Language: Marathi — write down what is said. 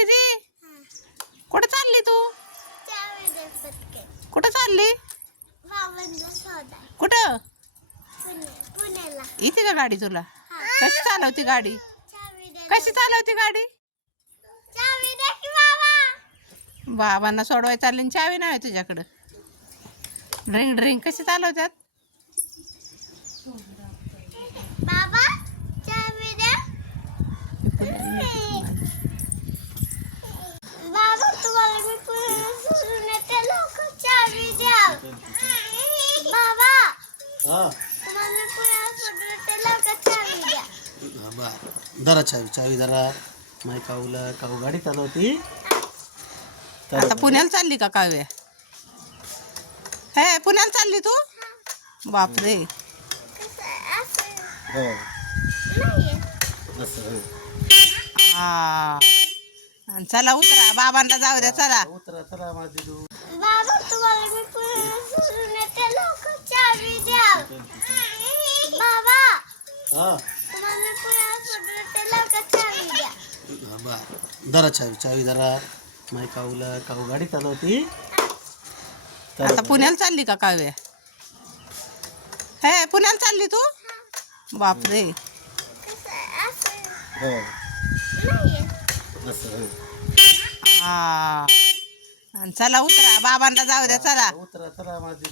दीदी? कुठं चालली तू? चावी दे पटकन कुठं चालली? कुठं? येते का गाडी तुला? कशी चालवती गाडी? चावी दे कशी चालवती गाडी? बाबांना सोडवाय चालली आणि चावी नाही तुझ्याकडं. ड्रिंक ड्रिंक कशी चालवतात बर. जरा चावी चावी जरा माय काऊला काऊ गाडी चालवती? आता पुण्याला चालली का काव्या? हे पुण्याला चालली तू? बापरे. हो. हो. हा. आणि चला उतरा. बाबांना जाऊ द्या चला. उतरा चला माझी हा. लवकर चावी चावी चावी जरा माय काऊला काऊ गाडी चालवती. आता पुण्याला चालली का काव्या? हे पुण्याला चालली तू? बापरे. हो. हो. हा. आणि चला उतरा. बाबांना जाऊ द्या चला. उतरा चला माझी